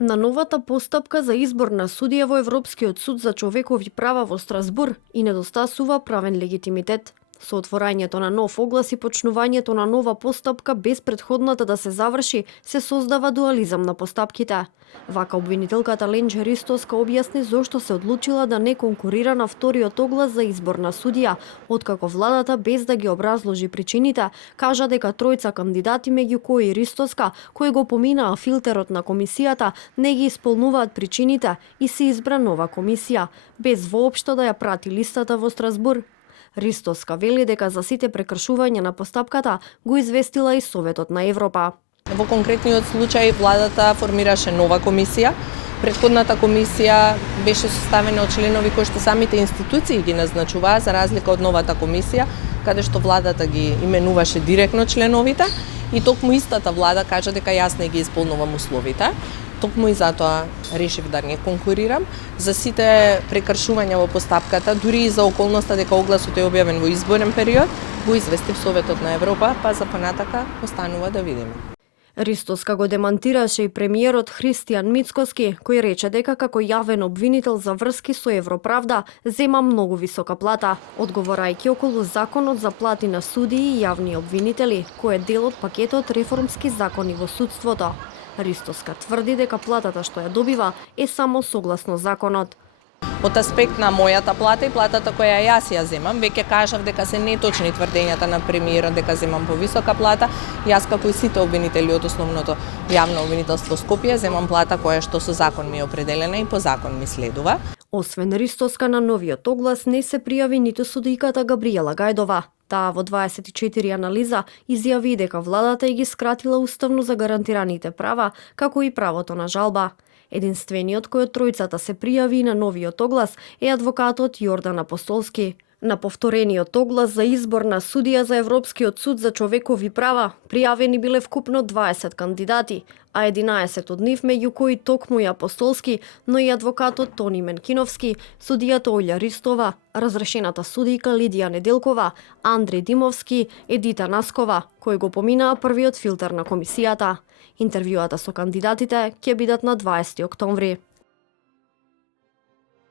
На новата постапка за избор на судија во Европскиот суд за човекови права во Страсбур и недостасува правен легитимитет. Со отворањето на нов оглас и почнувањето на нова постапка без претходната да се заврши, се создава дуализам на постапките. Вака обвинителката Ленче Ристоска објасни зошто се одлучила да не конкурира на вториот оглас за избор на судија, откако владата без да ги образложи причините, кажа дека тројца кандидати меѓу кои Ристоска, кои го поминаа филтерот на комисијата, не ги исполнуваат причините и се избра нова комисија, без воопшто да ја прати листата во Страсбур. Ристоска вели дека за сите прекршувања на постапката го известила и Советот на Европа. Во конкретниот случај владата формираше нова комисија. Претходната комисија беше составена од членови кои што самите институции ги назначуваа, за разлика од новата комисија, каде што владата ги именуваше директно членовите и токму истата влада кажа дека јас не ги исполнувам условите. Токму и затоа решив да не конкурирам. За сите прекршувања во постапката, дури и за околноста дека огласот е објавен во изборен период, го известив Советот на Европа, па за понатака останува да видиме. Ристоска го демантираше и премиерот Христијан Мицкоски, кој рече дека како јавен обвинител за врски со Европравда зема многу висока плата, одговорајќи околу законот за плати на судии и јавни обвинители, кој е дел од пакетот реформски закони во судството. Ристоска тврди дека платата што ја добива е само согласно законот. Од аспект на мојата плата и платата која јас ја земам, веќе кажав дека се неточни тврдењата на премиерот дека земам повисока плата. Јас како и сите обвинители од основното јавно обвинителство Скопје земам плата која што со закон ми е определена и по закон ми следува. Освен Ристоска на новиот оглас не се пријави ниту судијката Габриела Гајдова. Таа во 24 анализа изјави дека владата ја ги скратила уставно загарантираните права, како и правото на жалба. Единствениот кој од тројцата се пријави на новиот оглас е адвокатот Јордан Апостолски. На повторениот оглас за избор на судија за Европскиот суд за човекови права пријавени биле вкупно 20 кандидати, а 11 од нив меѓу кои токму и Апостолски, но и адвокатот Тони Менкиновски, судијата Олја Ристова, разрешената судијка Лидија Неделкова, Андри Димовски, Едита Наскова, кои го поминаа првиот филтер на комисијата. Интервјуата со кандидатите ќе бидат на 20 октомври.